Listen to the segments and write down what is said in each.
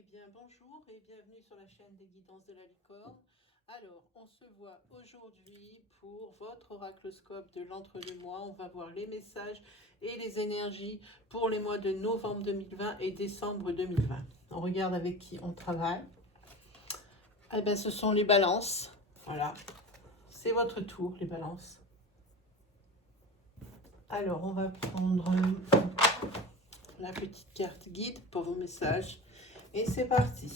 Eh bien, bonjour et bienvenue sur la chaîne des guidances de la licorne. Alors, on se voit aujourd'hui pour votre oracloscope de l'entre-deux-mois. On va voir les messages et les énergies pour les mois de novembre 2020 et décembre 2020. On regarde avec qui on travaille. Eh bien, ce sont les balances. Voilà, c'est votre tour, les balances. Alors, on va prendre la petite carte guide pour vos messages. Et c'est parti.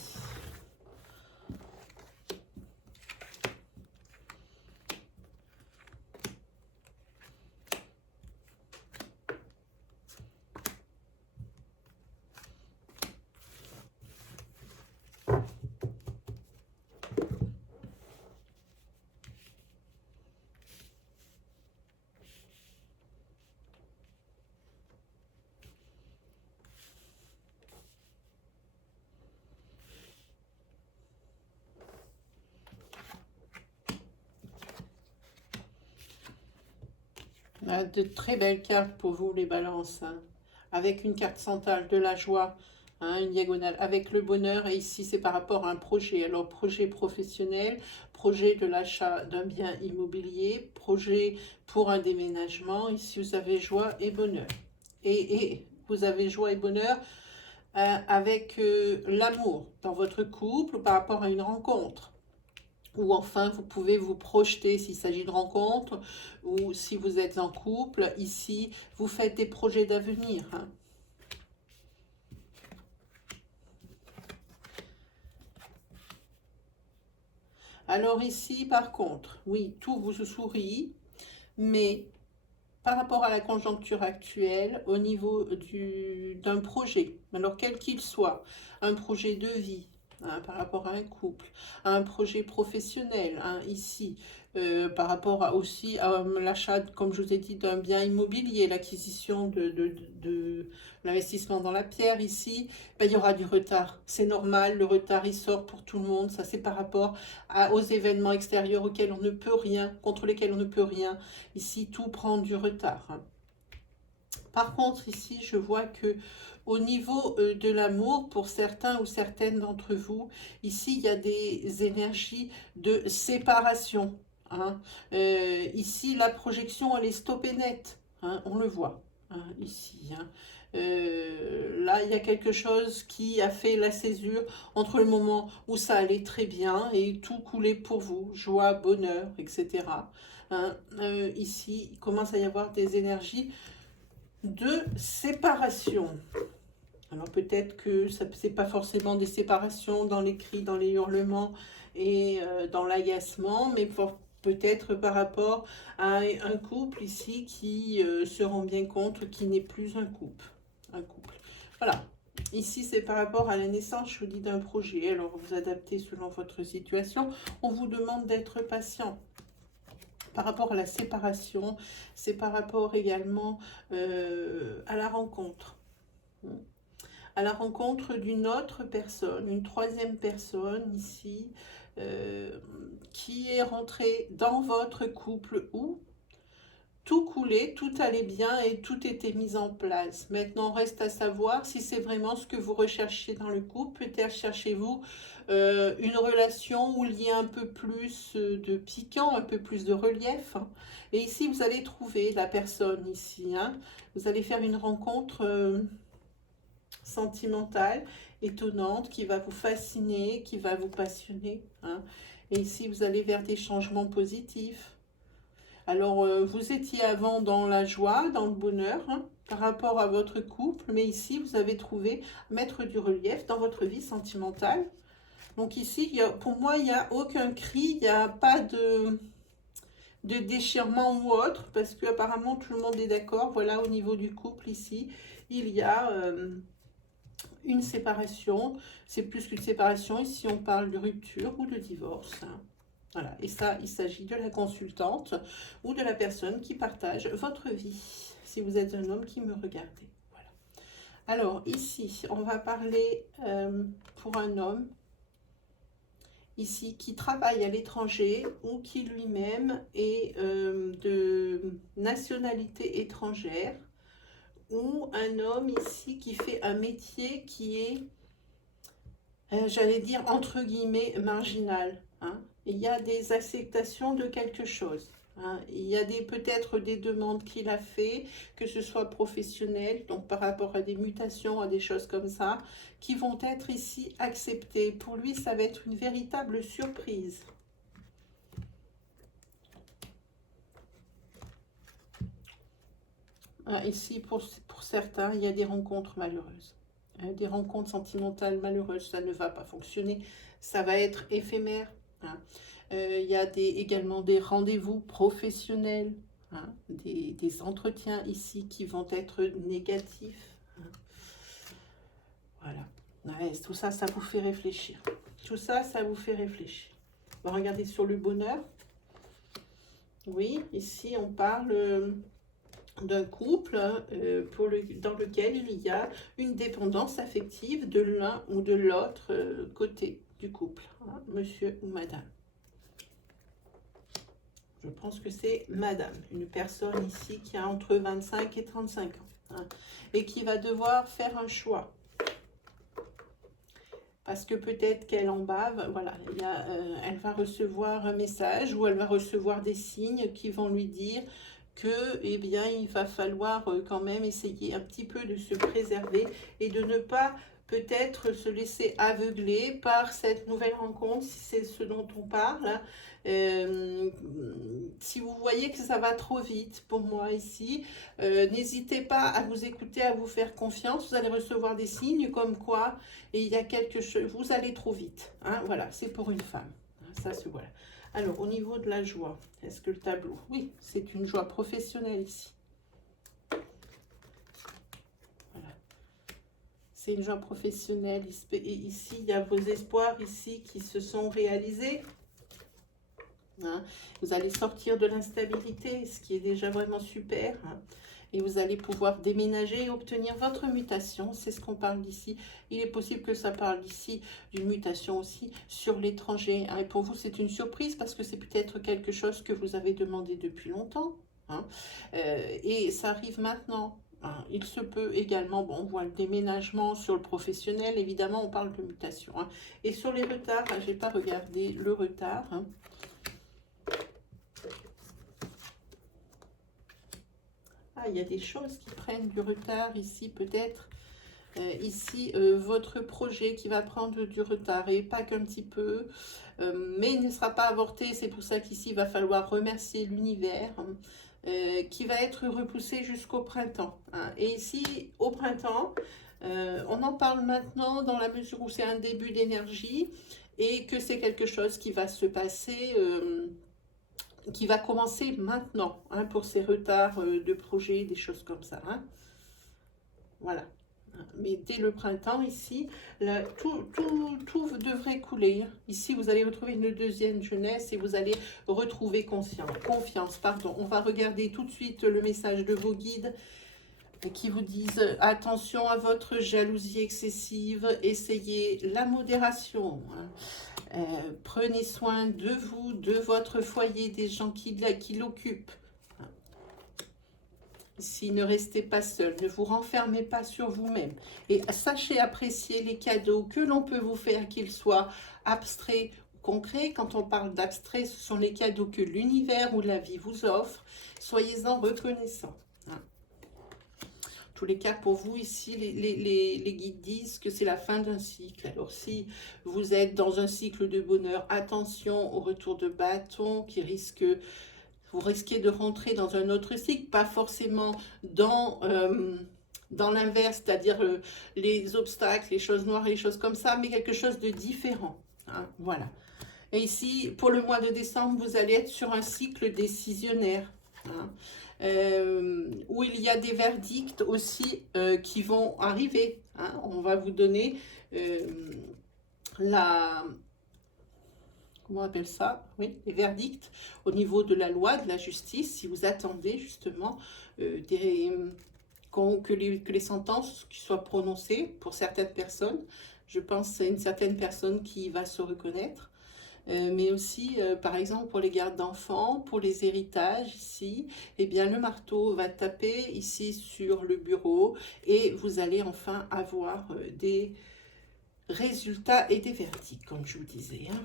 De très belles cartes pour vous, les balances, hein. Avec une carte centrale de la joie, hein, une diagonale avec le bonheur. Et ici, c'est par rapport à un projet. Alors, projet professionnel, projet de l'achat d'un bien immobilier, projet pour un déménagement. Ici, vous avez joie et bonheur. Et vous avez joie et bonheur avec l'amour dans votre couple ou par rapport à une rencontre. Ou enfin, vous pouvez vous projeter s'il s'agit de rencontres ou si vous êtes en couple. Ici, vous faites des projets d'avenir, hein. Alors ici, par contre, oui, tout vous sourit, mais par rapport à la conjoncture actuelle, au niveau d'un projet, alors quel qu'il soit, un projet de vie, hein, par rapport à un couple, à un projet professionnel, hein, ici, par rapport aussi à l'achat, comme je vous ai dit, d'un bien immobilier, l'acquisition de l'investissement dans la pierre, ici, ben, il y aura du retard. C'est normal, le retard, il sort pour tout le monde. Ça, c'est par rapport aux événements extérieurs auxquels on ne peut rien, contre lesquels on ne peut rien. Ici, tout prend du retard, hein. Par contre, ici, je vois que au niveau de l'amour, pour certains ou certaines d'entre vous, ici, il y a des énergies de séparation, hein. Ici, la projection, elle est stoppée net, hein, on le voit, hein, ici, hein. Là, il y a quelque chose qui a fait la césure entre le moment où ça allait très bien et tout coulait pour vous, joie, bonheur, etc. Hein. Ici, il commence à y avoir des énergies de séparation. Alors peut-être que ce n'est pas forcément des séparations dans les cris, dans les hurlements et dans l'agacement, mais peut-être par rapport à un couple ici qui se rend bien compte qu'il n'est plus un couple. Voilà. Ici, c'est par rapport à la naissance, je vous dis, d'un projet. Alors, vous adaptez selon votre situation. On vous demande d'être patient. Par rapport à la séparation, c'est par rapport également à la rencontre. À la rencontre d'une autre personne, une troisième personne ici, qui est rentrée dans votre couple où tout coulait, tout allait bien et tout était mis en place. Maintenant, reste à savoir si c'est vraiment ce que vous recherchez dans le couple. Peut-être cherchez-vous une relation où il y a un peu plus de piquant, un peu plus de relief. Et ici, vous allez trouver la personne ici, hein. Vous allez faire une rencontre sentimentale, étonnante, qui va vous fasciner, qui va vous passionner, hein. Et ici, vous allez vers des changements positifs. Alors, vous étiez avant dans la joie, dans le bonheur, hein, par rapport à votre couple, mais ici, vous avez trouvé mettre du relief dans votre vie sentimentale. Donc ici, pour moi, il n'y a aucun cri, il n'y a pas de déchirement ou autre, parce que apparemment tout le monde est d'accord. Voilà, au niveau du couple ici, il y a une séparation. C'est plus qu'une séparation, ici on parle de rupture ou de divorce, hein. Voilà, et ça, il s'agit de la consultante ou de la personne qui partage votre vie, si vous êtes un homme qui me regardez. Voilà. Alors, ici, on va parler pour un homme, ici, qui travaille à l'étranger ou qui lui-même est de nationalité étrangère, ou un homme ici qui fait un métier qui est j'allais dire entre guillemets, marginal, hein. Il y a des acceptations de quelque chose, hein. Il y a peut-être des demandes qu'il a fait, que ce soit professionnel, donc par rapport à des mutations, à des choses comme ça, qui vont être ici acceptées. Pour lui, ça va être une véritable surprise. Ici, pour certains, il y a des rencontres malheureuses. Des rencontres sentimentales malheureuses, ça ne va pas fonctionner. Ça va être éphémère, hein. Il y a également des rendez-vous professionnels, hein, des entretiens ici qui vont être négatifs, hein. Voilà. Ouais, tout ça, ça vous fait réfléchir. Tout ça, ça vous fait réfléchir. On va regarder sur le bonheur. Oui, ici, on parle d'un couple dans lequel il y a une dépendance affective de l'un ou de l'autre côté du couple, hein, monsieur ou madame. Je pense que c'est madame, une personne ici qui a entre 25 et 35 ans, hein, et qui va devoir faire un choix. Parce que peut-être qu'elle en bave, voilà, elle va recevoir un message ou elle va recevoir des signes qui vont lui dire que, eh bien, il va falloir quand même essayer un petit peu de se préserver et de ne pas peut-être se laisser aveugler par cette nouvelle rencontre, si c'est ce dont on parle. Si vous voyez que ça va trop vite pour moi ici, n'hésitez pas à vous écouter, à vous faire confiance. Vous allez recevoir des signes comme quoi et il y a quelque chose, vous allez trop vite, hein, voilà, c'est pour une femme, ça se voilà. Alors, au niveau de la joie, est-ce que le tableau, oui, c'est une joie professionnelle ici. Voilà. C'est une joie professionnelle, et ici, il y a vos espoirs ici qui se sont réalisés. Hein. Vous allez sortir de l'instabilité, ce qui est déjà vraiment super, hein. Et vous allez pouvoir déménager et obtenir votre mutation. C'est ce qu'on parle d'ici. Il est possible que ça parle d'ici d'une mutation aussi sur l'étranger, hein. Et pour vous, c'est une surprise parce que c'est peut-être quelque chose que vous avez demandé depuis longtemps, hein. Et ça arrive maintenant, hein. Il se peut également, bon, on voit le déménagement sur le professionnel. Évidemment, on parle de mutation, hein. Et sur les retards, je n'ai pas regardé le retard, hein. Ah, il y a des choses qui prennent du retard ici, peut-être. Ici, votre projet qui va prendre du retard, et pas qu'un petit peu, mais il ne sera pas avorté. C'est pour ça qu'ici, il va falloir remercier l'univers, qui va être repoussé jusqu'au printemps, hein. Et ici, au printemps, on en parle maintenant dans la mesure où c'est un début d'énergie et que c'est quelque chose qui va se passer... qui va commencer maintenant, hein, pour ces retards de projets, des choses comme ça, hein. Voilà. Mais dès le printemps, ici, là, tout devrait couler. Ici, vous allez retrouver une deuxième jeunesse et vous allez retrouver confiance. Pardon. On va regarder tout de suite le message de vos guides qui vous disent attention à votre jalousie excessive, essayez la modération, hein. Prenez soin de vous, de votre foyer, des gens qui l'occupent. Ici, ne restez pas seul, ne vous renfermez pas sur vous-même. Et sachez apprécier les cadeaux que l'on peut vous faire, qu'ils soient abstraits ou concrets. Quand on parle d'abstrait, ce sont les cadeaux que l'univers ou la vie vous offre. Soyez-en reconnaissants, hein. Tous les cas, pour vous ici, les guides disent que c'est la fin d'un cycle. Alors si vous êtes dans un cycle de bonheur, attention au retour de bâton qui risque... Vous risquez de rentrer dans un autre cycle, pas forcément dans l'inverse, c'est-à-dire les obstacles, les choses noires, les choses comme ça, mais quelque chose de différent, hein, voilà. Et ici, pour le mois de décembre, vous allez être sur un cycle décisionnaire, hein, où il y a des verdicts aussi qui vont arriver, hein. On va vous donner comment on appelle ça? Oui, les verdicts au niveau de la loi, de la justice, si vous attendez justement que les sentences soient prononcées pour certaines personnes. Je pense à une certaine personne qui va se reconnaître. Mais aussi, par exemple, pour les gardes d'enfants, pour les héritages ici, eh bien, le marteau va taper ici sur le bureau et vous allez enfin avoir résultats et des verdicts, comme je vous disais. Hein.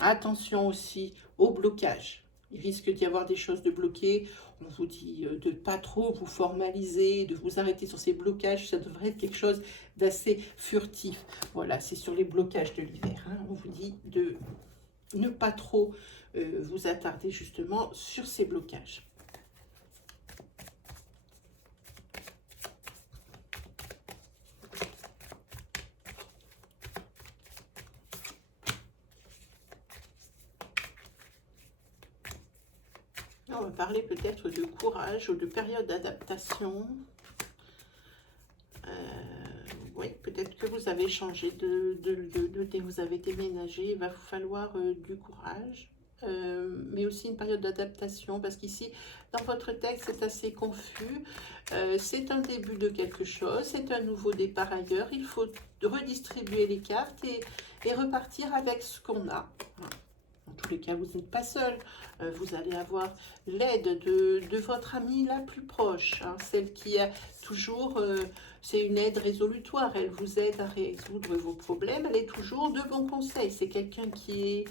Attention aussi au blocage. Il risque d'y avoir des choses de bloquées. On vous dit de ne pas trop vous formaliser, de vous arrêter sur ces blocages. Ça devrait être quelque chose d'assez furtif. Voilà, c'est sur les blocages de l'hiver. Hein. On vous dit de ne pas trop vous attarder justement sur ces blocages. On va parler peut-être de courage ou de période d'adaptation. Oui, peut-être que vous avez changé vous avez déménagé. Il va vous falloir du courage, mais aussi une période d'adaptation, parce qu'ici, dans votre texte, c'est assez confus. C'est un début de quelque chose, c'est un nouveau départ ailleurs. Il faut redistribuer les cartes et repartir avec ce qu'on a. Dans tous les cas, vous n'êtes pas seul. Vous allez avoir l'aide de votre amie la plus proche, hein, celle qui a toujours... c'est une aide résolutoire. Elle vous aide à résoudre vos problèmes. Elle est toujours de bons conseils. C'est quelqu'un qui est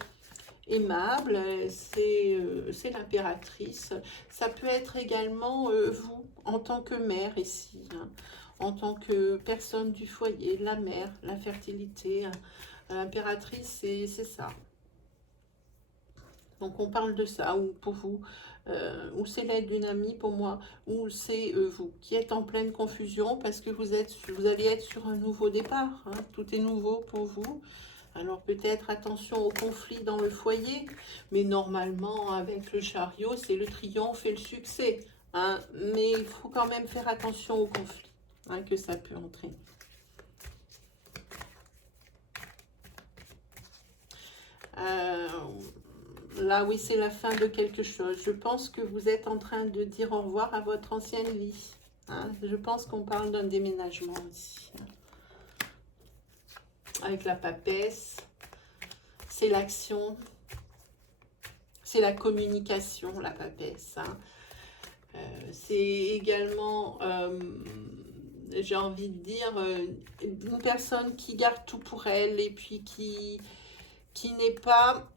aimable. C'est l'impératrice. Ça peut être également vous, en tant que mère ici, hein, en tant que personne du foyer, la mère, la fertilité. Hein. L'impératrice, c'est ça. Donc on parle de ça, ou pour vous, ou c'est l'aide d'une amie pour moi, ou c'est vous qui êtes en pleine confusion parce que vous allez être sur un nouveau départ. Hein, tout est nouveau pour vous. Alors peut-être attention au conflit dans le foyer, mais normalement avec le chariot, c'est le triomphe et le succès. Hein, mais il faut quand même faire attention au conflit que ça peut entraîner. Là, oui, c'est la fin de quelque chose. Je pense que vous êtes en train de dire au revoir à votre ancienne vie. Hein. Je pense qu'on parle d'un déménagement ici. Avec la papesse, c'est l'action, c'est la communication, la papesse. Hein. C'est également, j'ai envie de dire, une personne qui garde tout pour elle et puis qui n'est pas...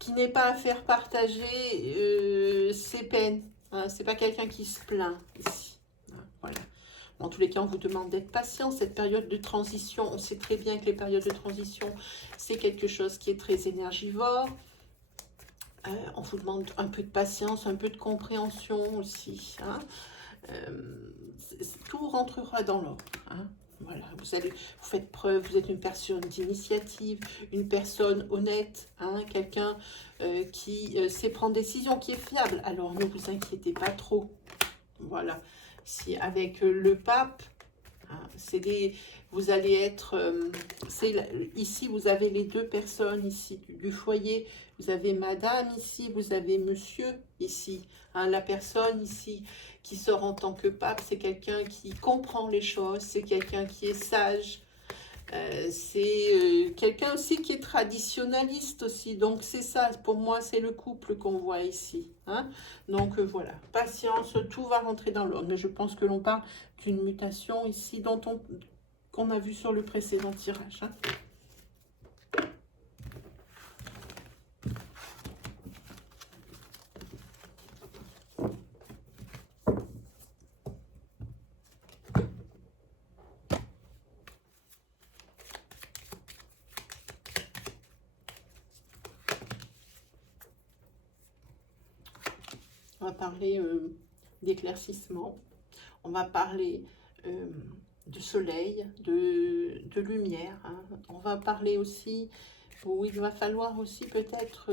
qui n'est pas à faire partager ses peines. Hein, c'est pas quelqu'un qui se plaint ici. Hein, voilà. En tous les cas, on vous demande d'être patient. Cette période de transition, on sait très bien que les périodes de transition, c'est quelque chose qui est très énergivore. On vous demande un peu de patience, un peu de compréhension aussi. Hein. Tout rentrera dans l'ordre. Hein. Voilà, vous faites preuve, vous êtes une personne d'initiative, une personne honnête, hein, quelqu'un qui sait prendre des décisions, qui est fiable. Alors ne vous inquiétez pas trop. Voilà, si avec le pape, hein, vous allez être, ici vous avez les deux personnes ici du foyer. Vous avez madame ici, vous avez monsieur ici. Hein, la personne ici qui sort en tant que pape, c'est quelqu'un qui comprend les choses, c'est quelqu'un qui est sage, c'est quelqu'un aussi qui est traditionnaliste aussi. Donc c'est ça, pour moi, c'est le couple qu'on voit ici. Hein. Donc voilà, patience, tout va rentrer dans l'ordre. Mais je pense que l'on parle d'une mutation ici qu'on a vu sur le précédent tirage. Hein. On va parler d'éclaircissement, on va parler de soleil, de lumière. Hein. On va parler aussi où il va falloir aussi peut-être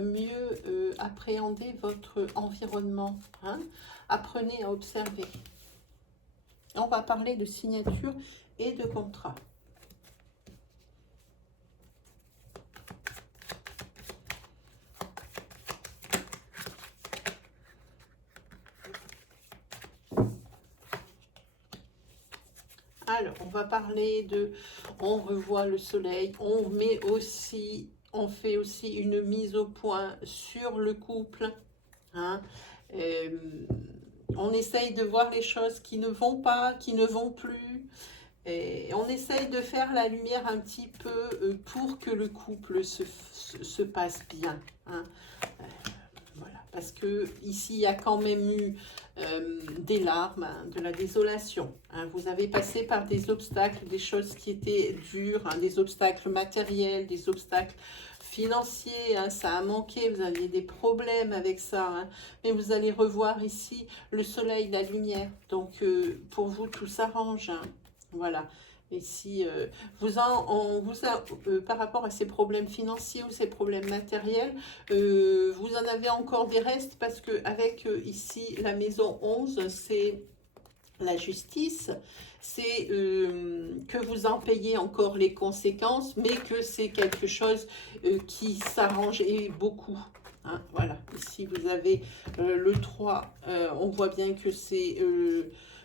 mieux appréhender votre environnement. Hein. Apprenez à observer. On va parler de signature et de contrat. Alors, on va parler on revoit le soleil, on fait aussi une mise au point sur le couple. Hein. On essaye de voir les choses qui ne vont pas, qui ne vont plus. Et on essaye de faire la lumière un petit peu pour que le couple se passe bien. Hein. Voilà, parce que ici, il y a quand même eu des larmes, hein, de la désolation. Hein. Vous avez passé par des obstacles, des choses qui étaient dures, hein, des obstacles matériels, des obstacles financiers. Hein, ça a manqué, vous aviez des problèmes avec ça. Hein, mais vous allez revoir ici le soleil, la lumière. Donc, pour vous, tout s'arrange. Hein, voilà. Et si par rapport à ces problèmes financiers ou ces problèmes matériels, vous en avez encore des restes parce que avec ici la maison 11, c'est la justice, c'est que vous en payez encore les conséquences, mais que c'est quelque chose qui s'arrange et beaucoup. Hein, voilà, ici vous avez le 3, on voit bien que c'est...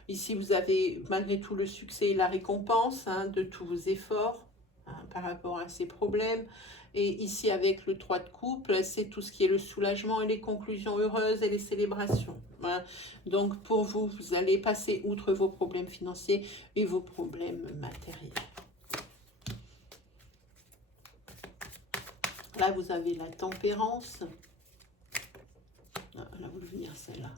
ici vous avez malgré tout le succès et la récompense, hein, de tous vos efforts, hein, par rapport à ces problèmes. Et ici, avec le 3 de couple, c'est tout ce qui est le soulagement et les conclusions heureuses et les célébrations. Voilà. Donc, pour vous, vous allez passer outre vos problèmes financiers et vos problèmes matériels. Là, vous avez la tempérance. Ah, là, vous le venir celle-là.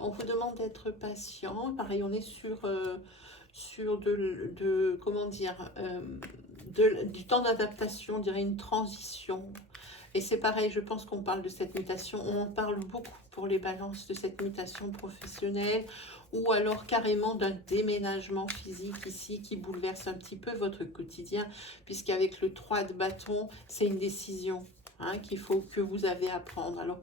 On vous demande d'être patient. Pareil, on est sur comment dire, du temps d'adaptation, on dirait une transition. Et c'est pareil, je pense qu'on parle de cette mutation, on en parle beaucoup pour les balances de cette mutation professionnelle, ou alors carrément d'un déménagement physique ici qui bouleverse un petit peu votre quotidien, puisqu'avec le 3 de bâton, c'est une décision, hein, qu'il faut que vous avez à prendre. Alors,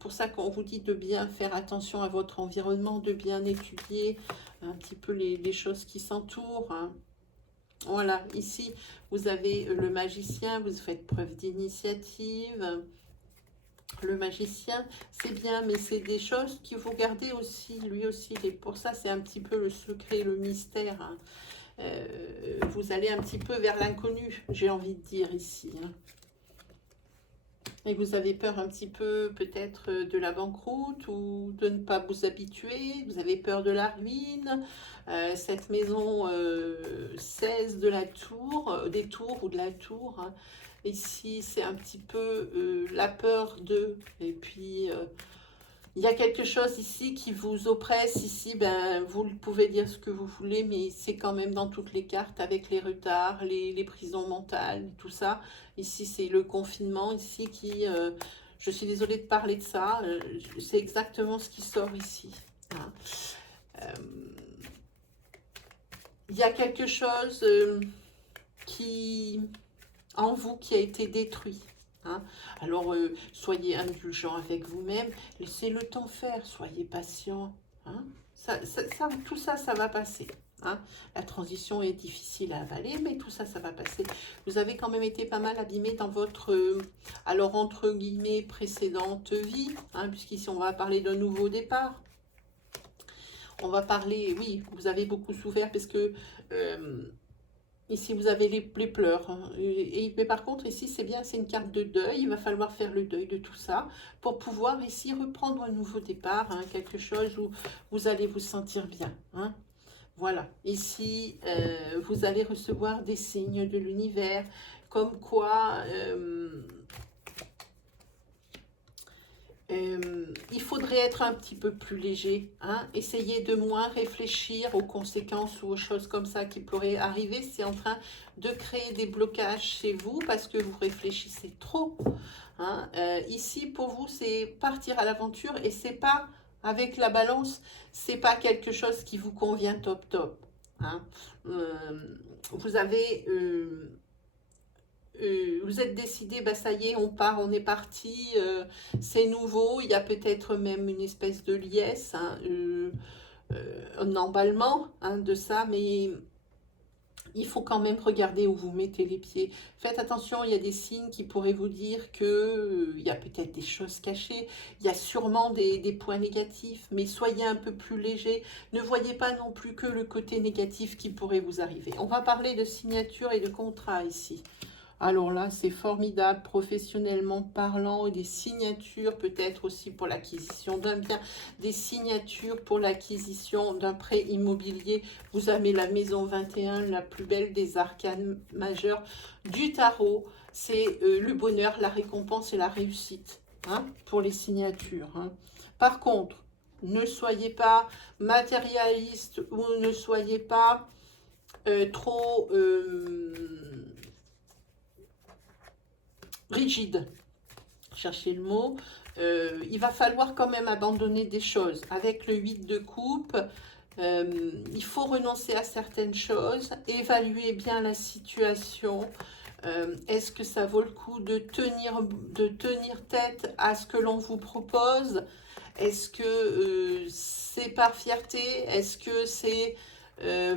pour ça qu'on vous dit de bien faire attention à votre environnement, de bien étudier un petit peu les choses qui s'entourent. Hein. Voilà, ici, vous avez le magicien, vous faites preuve d'initiative. Le magicien, c'est bien, mais c'est des choses qu'il faut garder aussi, lui aussi. Et pour ça, c'est un petit peu le secret, le mystère. Hein. Vous allez un petit peu vers l'inconnu, j'ai envie de dire ici. Hein. Et vous avez peur un petit peu peut-être de la banqueroute ou de ne pas vous habituer. Vous avez peur de la ruine. Cette maison 16 de la tour, des tours ou de la tour. Hein. Ici, c'est un petit peu la peur de... Et puis, il y a quelque chose ici qui vous oppresse. Ici, ben, vous pouvez dire ce que vous voulez, mais c'est quand même dans toutes les cartes avec les retards, les prisons mentales, tout ça. Ici, c'est le confinement, ici, qui... je suis désolée de parler de ça. C'est exactement ce qui sort ici. Hein. Il y a quelque chose en vous qui a été détruit. Hein. Alors, soyez indulgent avec vous-même, laissez le temps faire, soyez patient. Hein. Tout ça, ça va passer. Hein. La transition est difficile à avaler, mais tout ça, ça va passer. Vous avez quand même été pas mal abîmé dans votre, alors entre guillemets, précédente vie, hein, puisqu'ici, on va parler d'un nouveau départ. On va parler, oui, vous avez beaucoup souffert parce que... ici, vous avez les pleurs. Hein. Mais par contre, ici, c'est bien, c'est une carte de deuil. Il va falloir faire le deuil de tout ça pour pouvoir ici reprendre un nouveau départ, hein, quelque chose où vous allez vous sentir bien. Hein. Voilà. Ici, vous allez recevoir des signes de l'univers, comme quoi... il faudrait être un petit peu plus léger, hein? Essayez de moins réfléchir aux conséquences ou aux choses comme ça qui pourraient arriver. C'est en train de créer des blocages chez vous parce que vous réfléchissez trop. Hein? Ici, pour vous, c'est partir à l'aventure et c'est pas, avec la balance, c'est pas quelque chose qui vous convient top top. Hein? Vous avez... vous êtes décidé, bah ça y est, on part, on est parti, c'est nouveau, il y a peut-être même une espèce de liesse, hein, un emballement, hein, de ça, mais il faut quand même regarder où vous mettez les pieds. Faites attention, il y a des signes qui pourraient vous dire que il y a peut-être des choses cachées, il y a sûrement des points négatifs, mais soyez un peu plus léger. Ne voyez pas non plus que le côté négatif qui pourrait vous arriver. On va parler de signature et de contrat ici. Alors là, c'est formidable, professionnellement parlant, des signatures peut-être aussi pour l'acquisition d'un bien, des signatures pour l'acquisition d'un prêt immobilier. Vous avez la maison 21, la plus belle des arcanes majeures du tarot. C'est le bonheur, la récompense et la réussite, hein, pour les signatures, hein. Par contre, ne soyez pas matérialiste ou ne soyez pas trop rigide. Cherchez le mot. Il va falloir quand même abandonner des choses. Avec le 8 de coupe, il faut renoncer à certaines choses, évaluer bien la situation. Est-ce que ça vaut le coup de tenir tête à ce que l'on vous propose? Est-ce que c'est par fierté? Est-ce que c'est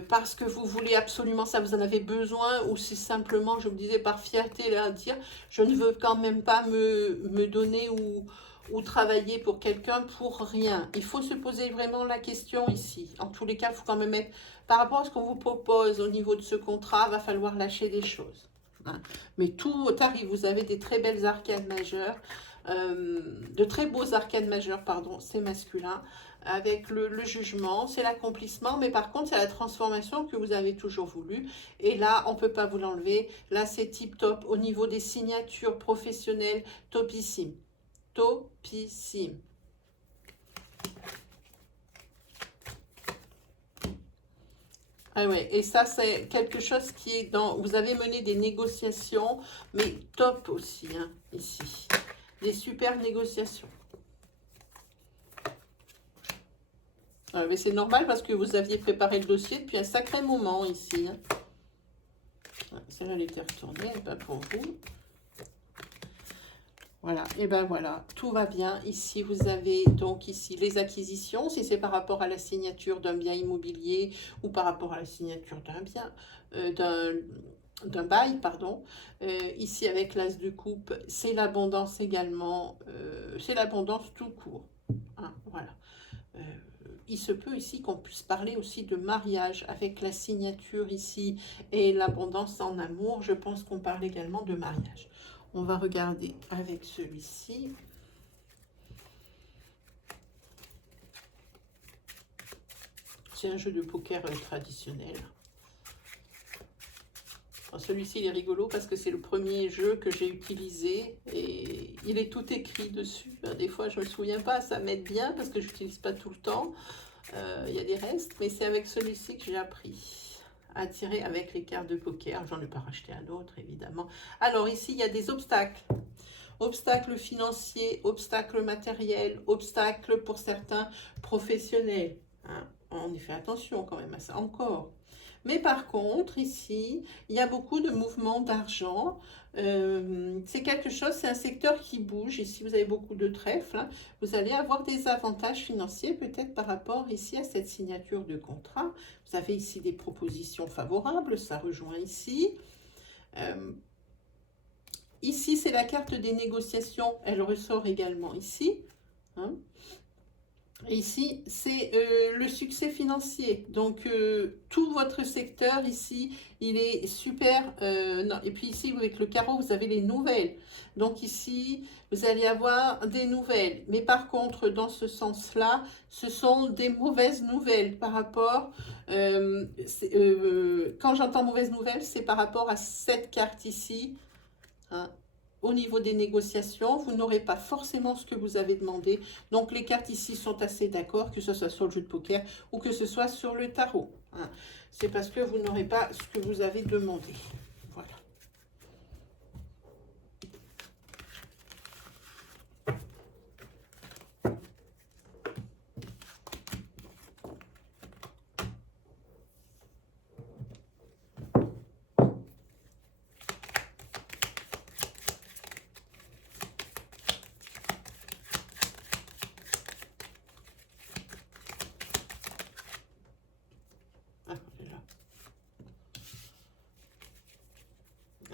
parce que vous voulez absolument ça, vous en avez besoin? Ou c'est simplement, je me disais, par fierté, là, dire, je ne veux quand même pas me donner ou travailler pour quelqu'un pour rien. Il faut se poser vraiment la question ici. En tous les cas, il faut quand même être, par rapport à ce qu'on vous propose au niveau de ce contrat, il va falloir lâcher des choses, hein. Mais tout arrive, vous avez des très belles arcades majeures, de très beaux arcades majeurs, pardon, c'est masculin, avec le jugement, c'est l'accomplissement, mais par contre, c'est la transformation que vous avez toujours voulu. Et là, on ne peut pas vous l'enlever. Là, c'est tip top au niveau des signatures professionnelles, topissime. Topissime. Ah ouais, et ça, c'est quelque chose qui est dans... Vous avez mené des négociations, mais top aussi, hein, ici. Des super négociations. Ah, mais c'est normal parce que vous aviez préparé le dossier depuis un sacré moment ici, hein. Celle-là, elle était retournée, pas pour vous. Voilà, et ben voilà, tout va bien. Ici, vous avez donc ici les acquisitions, si c'est par rapport à la signature d'un bien immobilier ou par rapport à la signature d'un bien, d'un bail, pardon. Ici, avec l'as de coupe, c'est l'abondance également, c'est l'abondance tout court, hein, voilà. Il se peut ici qu'on puisse parler aussi de mariage avec la signature ici et l'abondance en amour. Je pense qu'on parle également de mariage. On va regarder avec celui-ci. C'est un jeu de poker traditionnel. Celui-ci, il est rigolo parce que c'est le premier jeu que j'ai utilisé et il est tout écrit dessus. Des fois, je ne me souviens pas, ça m'aide bien parce que je n'utilise pas tout le temps. Il y a des restes, mais c'est avec celui-ci que j'ai appris à tirer avec les cartes de poker. J'en ai pas racheté un autre, évidemment. Alors ici, il y a des obstacles. Obstacles financiers, obstacles matériels, obstacles pour certains professionnels, hein. On y fait attention quand même à ça encore. Mais par contre, ici, il y a beaucoup de mouvements d'argent. C'est quelque chose, c'est un secteur qui bouge. Ici, vous avez beaucoup de trèfles, hein. Vous allez avoir des avantages financiers peut-être par rapport ici à cette signature de contrat. Vous avez ici des propositions favorables, ça rejoint ici. Ici, c'est la carte des négociations. Elle ressort également ici, hein. Et ici, c'est le succès financier. Donc, tout votre secteur ici, il est super. Non. Et puis ici, avec le carreau, vous avez les nouvelles. Donc ici, vous allez avoir des nouvelles. Mais par contre, dans ce sens-là, ce sont des mauvaises nouvelles par rapport... quand j'entends mauvaises nouvelles, c'est par rapport à cette carte ici, hein. Au niveau des négociations, vous n'aurez pas forcément ce que vous avez demandé. Donc, les cartes ici sont assez d'accord, que ce soit sur le jeu de poker ou que ce soit sur le tarot, hein. C'est parce que vous n'aurez pas ce que vous avez demandé. Voilà.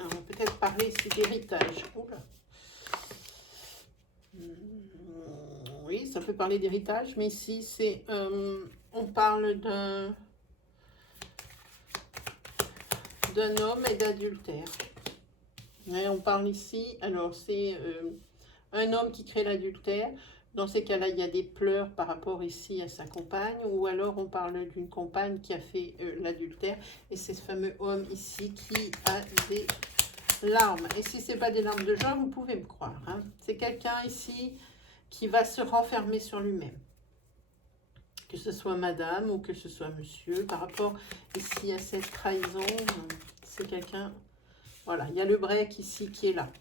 On va peut-être parler ici d'héritage. Oui, ça peut parler d'héritage, mais ici, c'est, on parle d'un homme et d'adultère. Ouais, on parle ici, alors c'est un homme qui crée l'adultère. Dans ces cas-là, il y a des pleurs par rapport ici à sa compagne, ou alors on parle d'une compagne qui a fait l'adultère, et c'est ce fameux homme ici qui a des larmes. Et si ce n'est pas des larmes de joie, vous pouvez me croire, hein. C'est quelqu'un ici qui va se renfermer sur lui-même. Que ce soit madame ou que ce soit monsieur, par rapport ici à cette trahison, c'est quelqu'un... Voilà, il y a le break ici qui est là.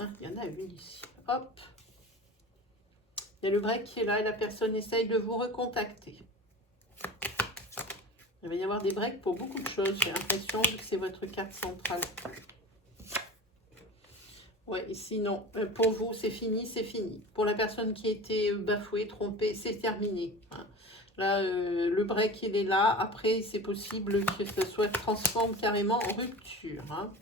Ah, il y en a une ici. Hop. Il y a le break qui est là et la personne essaye de vous recontacter. Il va y avoir des breaks pour beaucoup de choses. J'ai l'impression que c'est votre carte centrale. Ouais, ici, non. Pour vous, c'est fini, c'est fini. Pour la personne qui a été bafouée, trompée, c'est terminé, hein. Là, le break, il est là. Après, c'est possible que ça soit transforme carrément en rupture, hein.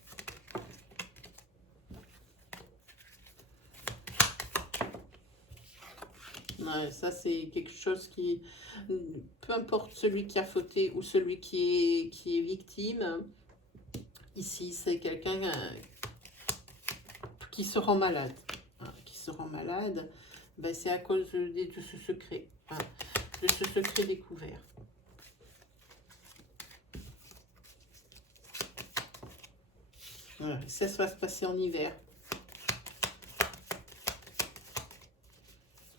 Ouais, ça, c'est quelque chose qui... Peu importe celui qui a fauté ou celui qui est victime, ici, c'est quelqu'un qui se rend malade. Hein, qui se rend malade, ben, c'est à cause de ce secret. Hein, de ce secret découvert. Voilà, ça va se passer en hiver.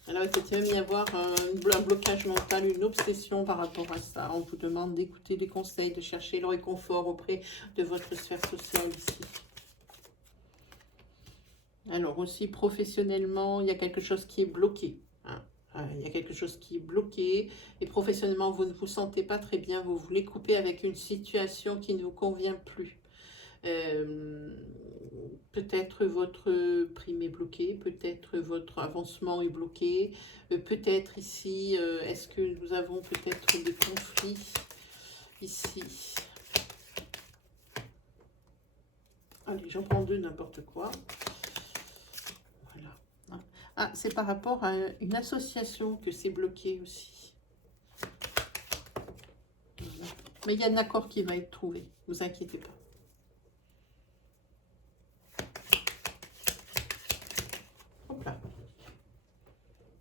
Alors, il peut même y avoir un blocage mental, une obsession par rapport à ça. On vous demande d'écouter les conseils, de chercher le réconfort auprès de votre sphère sociale ici. Alors, aussi professionnellement, il y a quelque chose qui est bloqué. Hein. Il y a quelque chose qui est bloqué. Et professionnellement, vous ne vous sentez pas très bien. Vous voulez couper avec une situation qui ne vous convient plus. Peut-être votre prime est bloquée, peut-être votre avancement est bloqué, peut-être ici, est-ce que nous avons peut-être des conflits ici? Allez, j'en prends deux, n'importe quoi. Voilà. Ah, c'est par rapport à une association que c'est bloqué aussi. Voilà. Mais il y a un accord qui va être trouvé, ne vous inquiétez pas.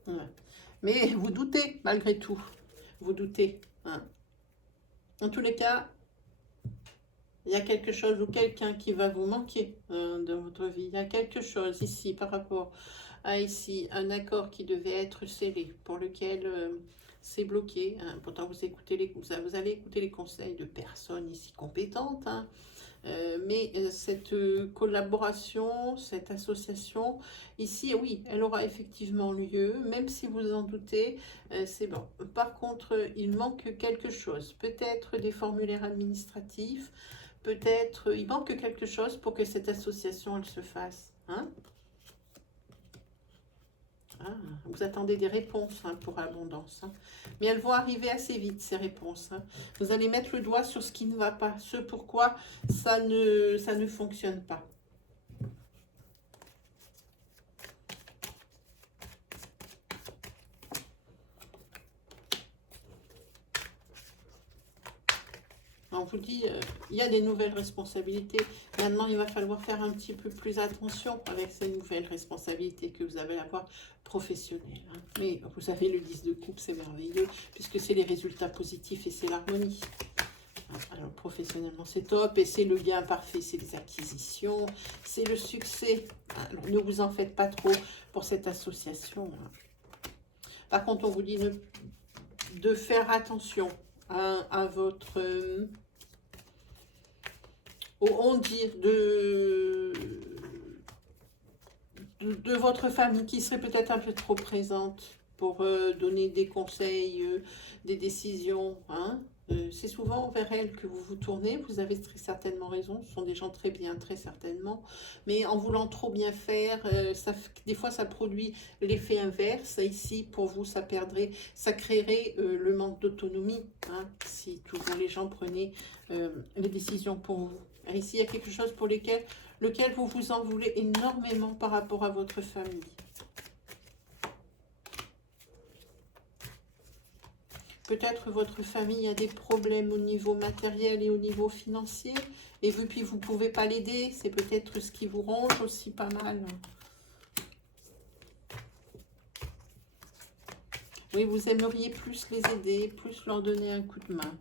Ouais. Mais vous doutez, malgré tout. Vous doutez. Hein. En tous les cas, il y a quelque chose ou quelqu'un qui va vous manquer dans votre vie. Il y a quelque chose ici par rapport à ici, un accord qui devait être scellé, pour lequel c'est bloqué. Hein. Pourtant, vous allez écouter les conseils de personnes ici compétentes. Hein. Mais cette collaboration, cette association, ici, oui, elle aura effectivement lieu, même si vous en doutez, c'est bon. Par contre, il manque quelque chose, peut-être des formulaires administratifs, peut-être, il manque quelque chose pour que cette association, elle se fasse. Hein? Ah, vous attendez des réponses hein, pour l'abondance. Hein. Mais elles vont arriver assez vite, ces réponses. Hein. Vous allez mettre le doigt sur ce qui ne va pas, ce pourquoi ça ne fonctionne pas. On vous dit, il y a des nouvelles responsabilités. Maintenant, il va falloir faire un petit peu plus attention avec ces nouvelles responsabilités que vous allez avoir professionnelles. Hein. Mais vous savez, le 10 de coupe, c'est merveilleux, puisque c'est les résultats positifs et c'est l'harmonie. Alors, professionnellement, c'est top. Et c'est le gain parfait, c'est les acquisitions, c'est le succès. Alors, ne vous en faites pas trop pour cette association. Hein. Par contre, on vous dit de faire attention à votre... on dit de votre famille qui serait peut-être un peu trop présente pour donner des conseils, des décisions. Hein. C'est souvent vers elles que vous vous tournez. Vous avez très certainement raison. Ce sont des gens très bien, très certainement. Mais en voulant trop bien faire, des fois ça produit l'effet inverse. Ici, pour vous, ça perdrait, ça créerait le manque d'autonomie. Hein, si toujours les gens prenaient les décisions pour vous. Ici, il y a quelque chose pour lequel vous vous en voulez énormément par rapport à votre famille. Peut-être votre famille a des problèmes au niveau matériel et au niveau financier. Et puis vous ne pouvez pas l'aider. C'est peut-être ce qui vous ronge aussi pas mal. Oui, vous aimeriez plus les aider, plus leur donner un coup de main.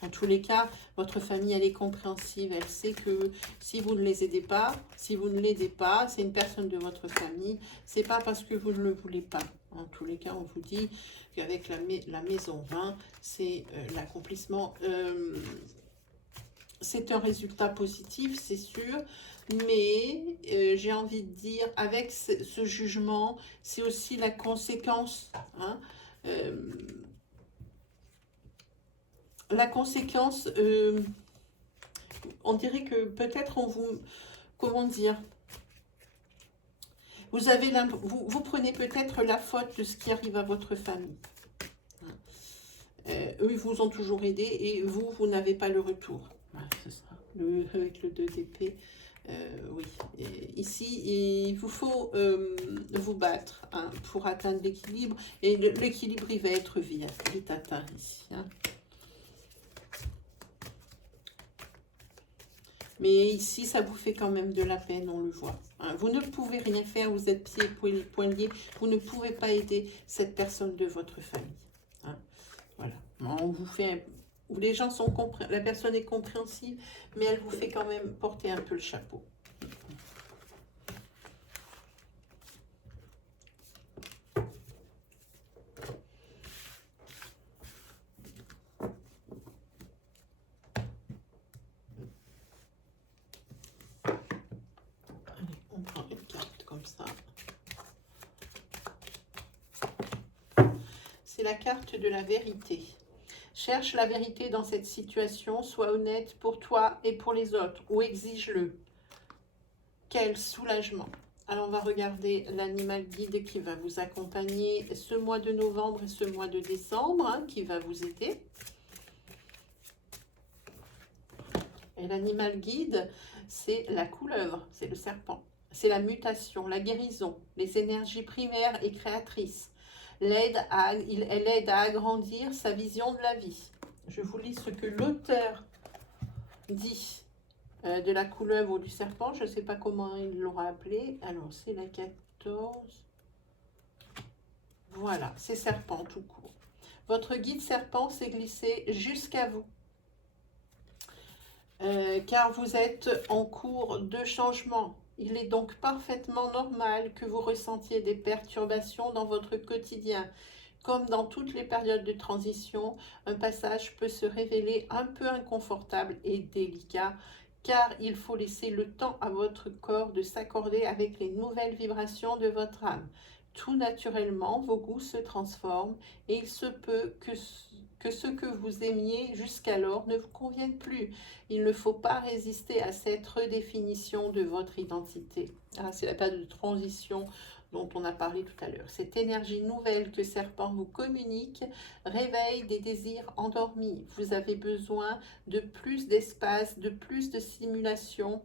En tous les cas, votre famille, elle est compréhensive. Elle sait que si vous ne les aidez pas, si vous ne l'aidez pas, c'est une personne de votre famille. C'est pas parce que vous ne le voulez pas. En tous les cas, on vous dit qu'avec la maison 20, c'est l'accomplissement. C'est un résultat positif, c'est sûr. Mais j'ai envie de dire, avec ce jugement, c'est aussi la conséquence. Hein, la conséquence, on dirait que peut-être on vous, comment dire, vous prenez peut-être la faute de ce qui arrive à votre famille. Eux, ils vous ont toujours aidé et vous n'avez pas le retour. C'est ça, avec le 2 d'épée. Oui, et ici, il vous faut vous battre hein, pour atteindre l'équilibre. Et l'équilibre, il va être vite atteint ici. Hein. Mais ici, ça vous fait quand même de la peine, on le voit. Hein. Vous ne pouvez rien faire, vous êtes pieds et poings liés. Vous ne pouvez pas aider cette personne de votre famille. Hein. Voilà. On vous fait... Les gens sont la personne est compréhensive, mais elle vous fait quand même porter un peu le chapeau. C'est la carte de la vérité. Cherche la vérité dans cette situation, sois honnête pour toi et pour les autres, ou exige-le. Quel soulagement! Alors on va regarder l'animal guide qui va vous accompagner ce mois de novembre et ce mois de décembre, hein, qui va vous aider. Et l'animal guide, c'est la couleuvre, c'est le serpent. C'est la mutation, la guérison, les énergies primaires et créatrices. Elle aide à agrandir sa vision de la vie. Je vous lis ce que l'auteur dit de la couleuvre ou du serpent. Je ne sais pas comment il l'aura appelé. Alors, c'est la 14. Voilà, c'est serpent tout court. Votre guide serpent s'est glissé jusqu'à vous. Car vous êtes en cours de changement. Il est donc parfaitement normal que vous ressentiez des perturbations dans votre quotidien. Comme dans toutes les périodes de transition, un passage peut se révéler un peu inconfortable et délicat, car il faut laisser le temps à votre corps de s'accorder avec les nouvelles vibrations de votre âme. Tout naturellement, vos goûts se transforment et il se peut que ce que vous aimiez jusqu'alors ne vous convienne plus. Il ne faut pas résister à cette redéfinition de votre identité. Ah, c'est la période de transition dont on a parlé tout à l'heure. Cette énergie nouvelle que Serpent vous communique réveille des désirs endormis. Vous avez besoin de plus d'espace, de plus de stimulation,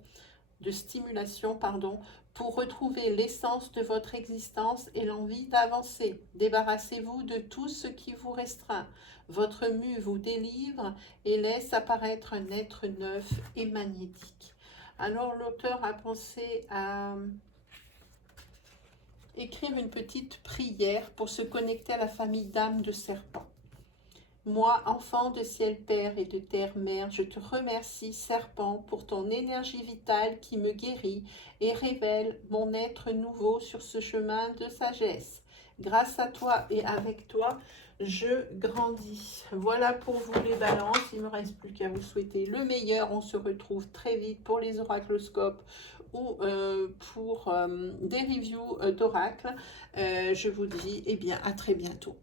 pour retrouver l'essence de votre existence et l'envie d'avancer. Débarrassez-vous de tout ce qui vous restreint. Votre mue vous délivre et laisse apparaître un être neuf et magnétique. Alors l'auteur a pensé à écrire une petite prière pour se connecter à la famille d'âme de serpent. Moi, enfant de ciel Père et de terre Mère, je te remercie, Serpent, pour ton énergie vitale qui me guérit et révèle mon être nouveau sur ce chemin de sagesse. Grâce à toi et avec toi, je grandis. Voilà pour vous les balances. Il ne me reste plus qu'à vous souhaiter le meilleur. On se retrouve très vite pour les oracloscopes ou pour des reviews d'oracles. Je vous dis à très bientôt.